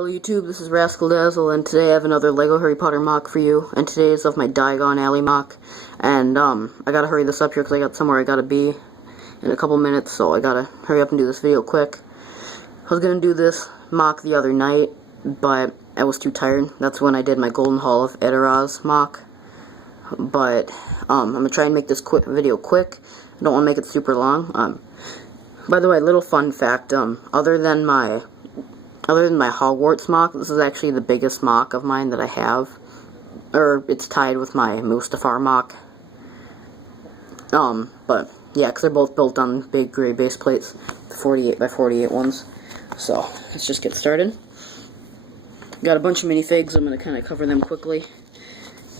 Hello YouTube, this is Rascal Dazzle, and today I have another LEGO Harry Potter MOC for you, and today is of my Diagon Alley MOC, and I gotta hurry this up here because I got somewhere I gotta be in a couple minutes, so I gotta hurry up and do this video quick. I was gonna do this MOC the other night, but I was too tired. That's when I did my Golden Hall of Edoraz MOC, but I'm gonna try and make this video quick. I don't want to make it super long. By the way, little fun fact, other than my Hogwarts MOC, this is actually the biggest MOC of mine that I have. Or, it's tied with my Mustafar MOC. But, yeah, because they're both built on big gray base plates, 48 by 48 ones. So, let's just get started. Got a bunch of minifigs, I'm going to kind of cover them quickly.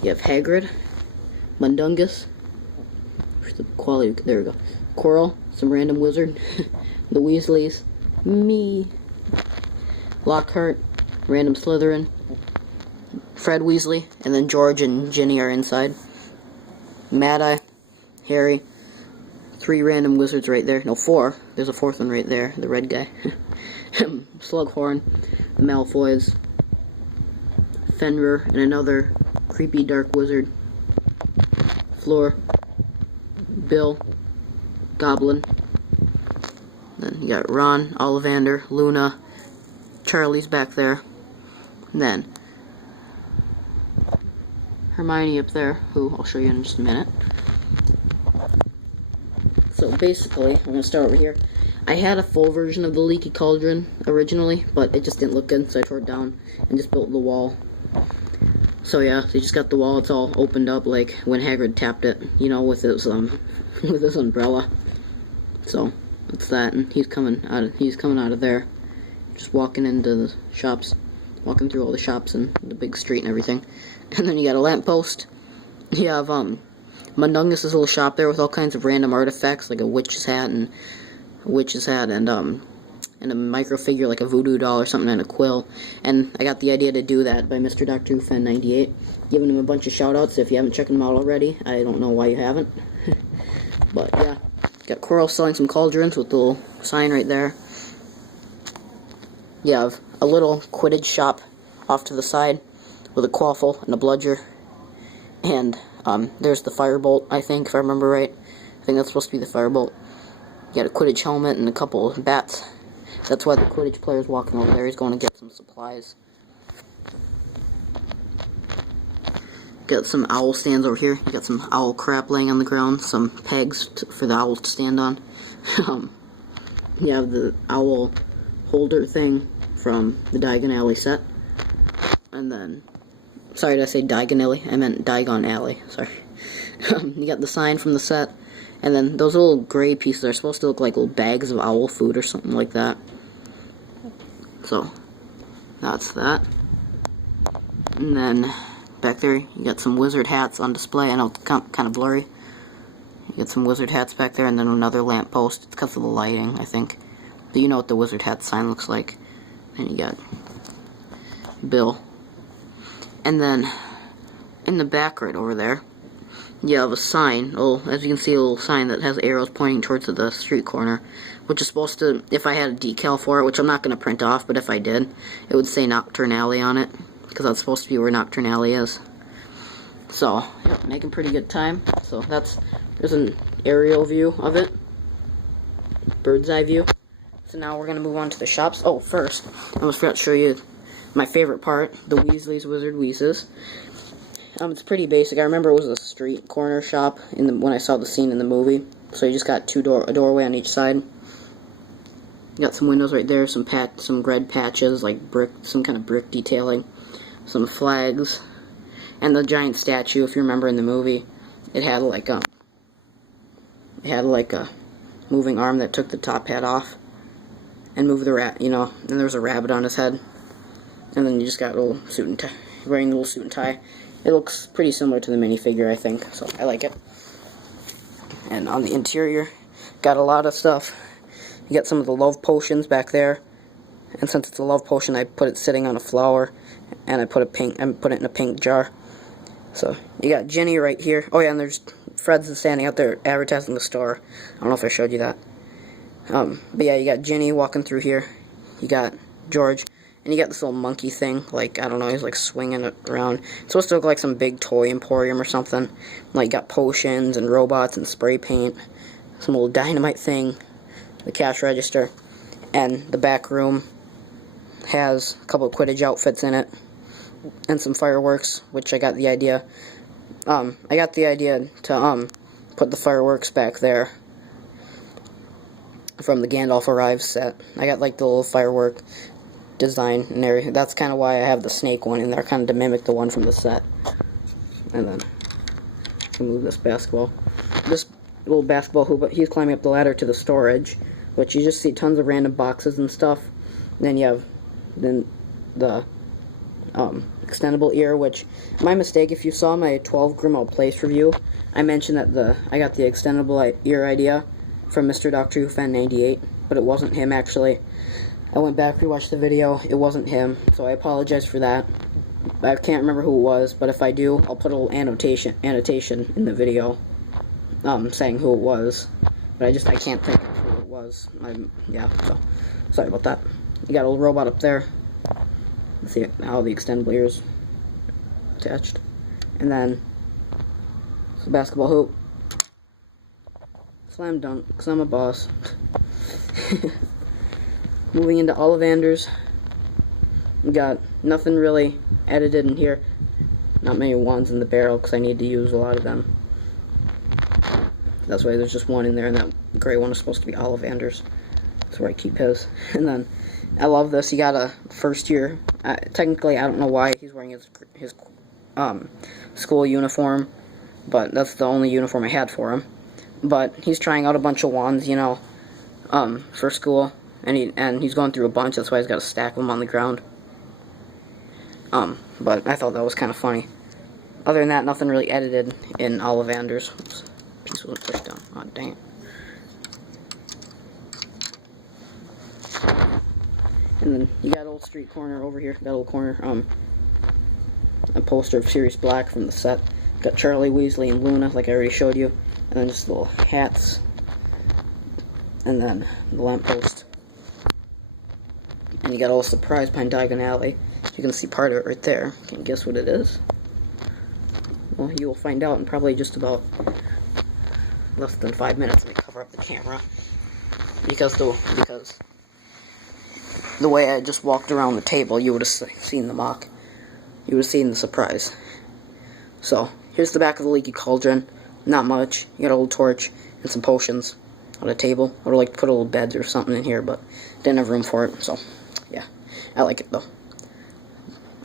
You have Hagrid, Mundungus, where's the quality, there we go, Quirrell, some random wizard, the Weasleys, me, Lockhart, random Slytherin, Fred Weasley, and then George and Ginny are inside. Mad-Eye, Harry, 3 random wizards right there. No, 4. There's a 4th one right there, the red guy. Slughorn, the Malfoys, Fenrir, and another creepy dark wizard. Fleur, Bill, Goblin. Then you got Ron, Ollivander, Luna, Charlie's back there, and then Hermione up there, who I'll show you in just a minute. So basically, I'm going to start over here. I had a full version of the Leaky Cauldron originally, but it just didn't look good, so I tore it down and just built the wall. So yeah, so you just got the wall, it's all opened up like when Hagrid tapped it, you know, with his with his umbrella. So that's that, and he's coming out of there. Just walking into the shops, walking through all the shops and the big street and everything. And then you got a lamppost. You have Mundungus' little shop there with all kinds of random artifacts, like a witch's hat and a micro figure like a voodoo doll or something and a quill. And I got the idea to do that by Mr. Doctor Who Fan 98, giving him a bunch of shout outs. If you haven't checked them out already, I don't know why you haven't. But yeah, got Quirrell selling some cauldrons with the little sign right there. You have a little Quidditch shop off to the side with a quaffle and a bludger. And there's the firebolt, I think, if I remember right. I think that's supposed to be the firebolt. You got a Quidditch helmet and a couple of bats. That's why the Quidditch player's walking over there. He's going to get some supplies. Got some owl stands over here. You got some owl crap laying on the ground. Some pegs for the owls to stand on. You have the owl holder thing from the Diagon Alley set. And then, sorry, did I say Diagon Alley? I meant Diagon Alley, sorry. You got the sign from the set. And then those little gray pieces are supposed to look like little bags of owl food or something like that. So, that's that. And then, back there, you got some wizard hats on display. I know it's kind of blurry. You got some wizard hats back there, and then another lamppost. It's because of the lighting, I think. But you know what the wizard hat sign looks like. And you got Bill. And then, in the back right over there, you have a sign, as you can see, a little sign that has arrows pointing towards the street corner, which is supposed to, if I had a decal for it, which I'm not going to print off, but if I did, it would say Nocturne Alley on it, because that's supposed to be where Nocturne Alley is. So, yep, making pretty good time. So there's an aerial view of it, bird's eye view. So now we're going to move on to the shops. Oh, first, I almost forgot to show you my favorite part, the Weasley's Wizard Wheezes. It's pretty basic. I remember it was a street corner shop when I saw the scene in the movie. So you just got a doorway on each side. You got some windows right there, some red patches, like brick, some kind of brick detailing, some flags, and the giant statue. If you remember in the movie, it had like a moving arm that took the top hat off and moved the rat. And there was a rabbit on his head. And then you just got a little suit and tie, wearing a little suit and tie. It looks pretty similar to the minifigure, I think, so I like it. And on the interior, got a lot of stuff. You got some of the love potions back there, and since it's a love potion, I put it sitting on a flower, and I put it in a pink jar. So you got Ginny right here. Oh yeah, and there's Fred's standing out there advertising the store. I don't know if I showed you that. But yeah, you got Ginny walking through here. You got George, And you got this little monkey thing, like, I don't know, he's like swinging it around. It's supposed to look like some big toy emporium or something. Like, you got potions and robots and spray paint. Some little dynamite thing. The cash register. And the back room has a couple of Quidditch outfits in it. And some fireworks, which I got the idea. I got the idea to, put the fireworks back there. From the Gandalf Arrives set. I got, like, the little firework design and everything. That's kind of why I have the snake one in there, kind of to mimic the one from the set. And then I can move this basketball. This little basketball hoop, he's climbing up the ladder to the storage, which you just see tons of random boxes and stuff. And then you have the extendable ear, which, my mistake, if you saw my 12 Grimmauld Place review, I mentioned that I got the extendable ear idea from Mr. Doctor Who Fan 98, but it wasn't him actually. I went back, rewatched the video, it wasn't him, so I apologize for that. I can't remember who it was, but if I do, I'll put a little annotation in the video, saying who it was. But I can't think of who it was. Yeah, so, sorry about that. You got a little robot up there. Let's see how the extendable ears attached. And then, it's a basketball hoop. Slam dunk, because I'm a boss. Moving into Ollivanders. We got nothing really edited in here. Not many wands in the barrel, because I need to use a lot of them. That's why there's just one in there, and that gray one is supposed to be Ollivanders. That's where I keep his. And then, I love this. He got a first year. Technically, I don't know why he's wearing his school uniform, but that's the only uniform I had for him. But he's trying out a bunch of wands, you know, for school. And he's going through a bunch, that's why he's got a stack of them on the ground. But I thought that was kind of funny. Other than that, nothing really edited in Ollivanders. Oops, piece wasn't pushed down. Oh, dang it. And then you got a little street corner over here. That little corner, a poster of Sirius Black from the set. Got Charlie, Weasley, and Luna, like I already showed you. And then just little hats. And then the lamppost. And you got a little surprise behind Diagon Alley. You can see part of it right there. Can you guess what it is? Well, you will find out in probably just about less than 5 minutes. Let me cover up the camera. Because the way I just walked around the table, you would have seen the MOC. You would have seen the surprise. So, here's the back of the Leaky Cauldron. Not much. You got a little torch and some potions on a table. I would like to put a little beds or something in here, but didn't have room for it, so yeah. I like it though.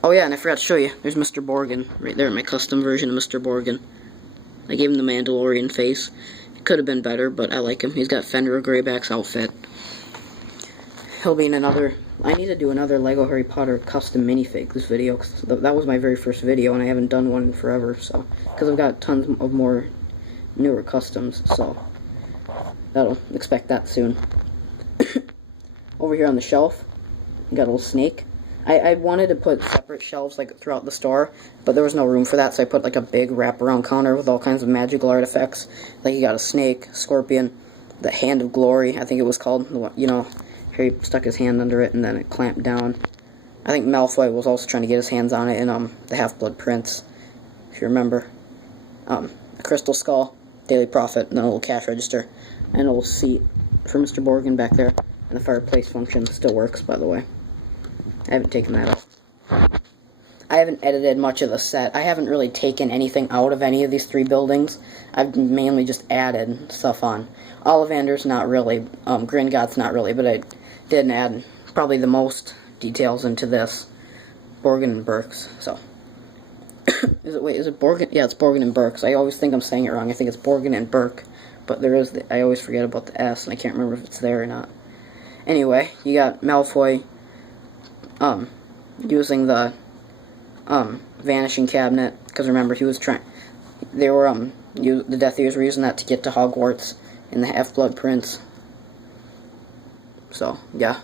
Oh yeah, and I forgot to show you. There's Mr. Borgin right there, my custom version of Mr. Borgin. I gave him the Mandalorian face. It could have been better, but I like him. He's got Fenrir Greyback's outfit. He'll be in another... I need to do another Lego Harry Potter custom minifig this video, because that was my very first video, and I haven't done one in forever, so... Because I've got tons of more newer customs, so... Expect that soon. Over here on the shelf, you got a little snake. I wanted to put separate shelves like throughout the store, but there was no room for that, so I put like a big wraparound counter with all kinds of magical artifacts. Like you got a snake, scorpion, the Hand of Glory, I think it was called. You know, Harry stuck his hand under it and then it clamped down. I think Malfoy was also trying to get his hands on it in the Half-Blood Prince, if you remember. A crystal skull, Daily Prophet, and then a little cash register, and a little seat for Mr. Borgin back there. And the fireplace function still works, by the way. I haven't taken that out. I haven't edited much of the set. I haven't really taken anything out of any of these three buildings. I've mainly just added stuff on. Ollivanders, not really. Gringotts, not really, but I did add probably the most details into this. Borgin and Burkes, so. Is it Borgin? Yeah, it's Borgin and Burkes. I always think I'm saying it wrong. I think it's Borgin and Burke, but I always forget about the S, and I can't remember if it's there or not. Anyway, you got Malfoy, using the, vanishing cabinet, because remember, he was trying, the Death Eaters were using that to get to Hogwarts in the Half-Blood Prince. So, yeah.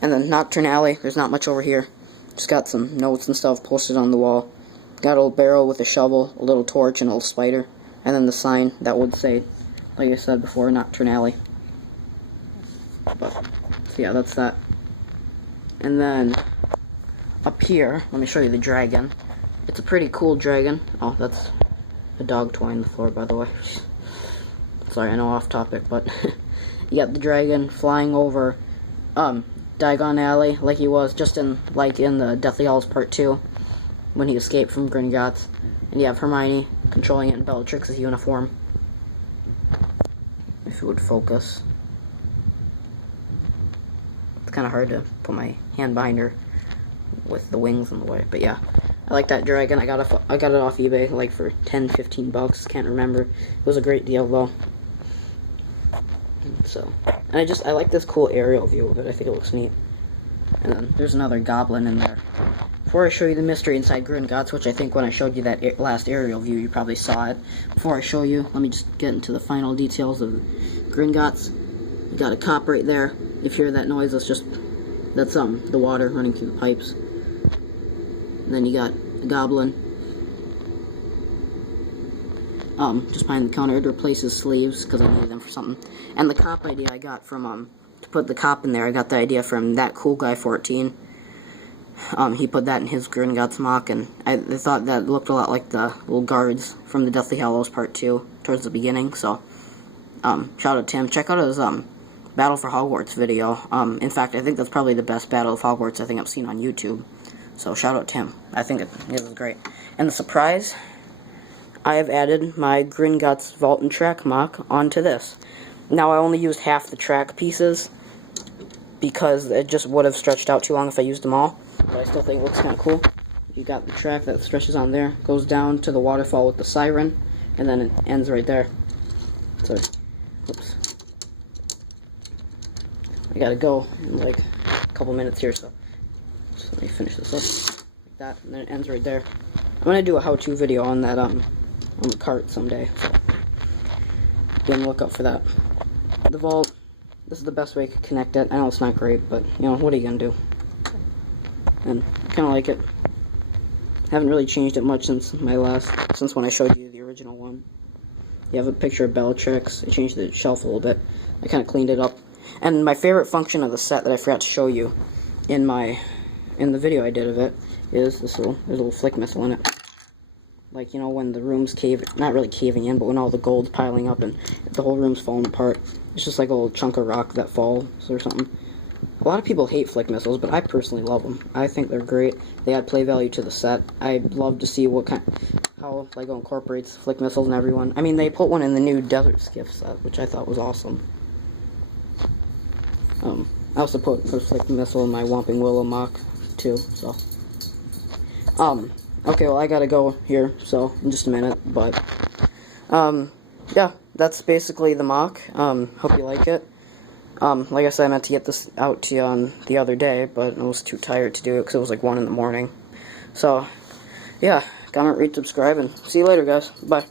And then Nocturne Alley, there's not much over here. Just got some notes and stuff posted on the wall. Got a little barrel with a shovel, a little torch, and a little spider. And then the sign that would say, like I said before, Nocturne Alley. But, so yeah, that's that. And then up here, let me show you the dragon. It's a pretty cool dragon. Oh, that's a dog toy on the floor, by the way. Sorry, I know off topic, but you got the dragon flying over Diagon Alley, like he was just in the Deathly Hallows Part 2, when he escaped from Gringotts. And you have Hermione controlling it in Bellatrix's uniform. If it would focus. It's kind of hard to put my hand behind her with the wings in the way, but yeah. I like that dragon. I got it off eBay like for 10-15 bucks. Can't remember. It was a great deal though. So, and I like this cool aerial view of it. I think it looks neat. And then there's another goblin in there. Before I show you the mystery inside Gringotts, which I think when I showed you that last aerial view, you probably saw it. Before I show you, let me just get into the final details of Gringotts. You got a cop right there. If you hear that noise, that's the water running through the pipes. And then you got a goblin. Just behind the counter to replace his sleeves because I needed them for something. And the cop idea I got from to put the cop in there. I got the idea from That Cool Guy 14. He put that in his Gringotts MOC, and I thought that looked a lot like the little guards from the Deathly Hallows Part 2 towards the beginning. So, shout out to him. Check out his Battle for Hogwarts video. In fact, I think that's probably the best Battle of Hogwarts I think I've seen on YouTube. So shout out to him. I think it was great. And the surprise, I have added my Gringotts Vault and Track MOC onto this. Now I only used half the track pieces because it just would have stretched out too long if I used them all. But I still think it looks kind of cool. You got the track that stretches on there, goes down to the waterfall with the siren, and then it ends right there. So, oops. I gotta go in like a couple minutes here, so just let me finish this up like that, and then it ends right there. I'm gonna do a how-to video on that on the cart someday, so be on the lookout for that. The vault, this is the best way I could connect it. I know it's not great, but you know, what are you gonna do? And I kinda like it. Haven't really changed it much since when I showed you the original one. You have a picture of Bellatrix. I changed the shelf a little bit. I kinda cleaned it up. And my favorite function of the set that I forgot to show you in the video I did of it is there's a little flick missile in it. Like, you know, when the room's not really caving in, but when all the gold's piling up and the whole room's falling apart. It's just like a little chunk of rock that falls or something. A lot of people hate flick missiles, but I personally love them. I think they're great. They add play value to the set. I'd love to see how LEGO incorporates flick missiles in everyone. I mean, they put one in the new Desert Skiff set, which I thought was awesome. I also put a flick missile in my Whomping Willow MOC too. So, okay, well I gotta go here, so in just a minute. But, yeah, that's basically the MOC. Hope you like it. Like I said, I meant to get this out to you on the other day, but I was too tired to do it because it was like 1 in the morning. So, yeah, comment, rate, subscribe, and see you later, guys. Bye.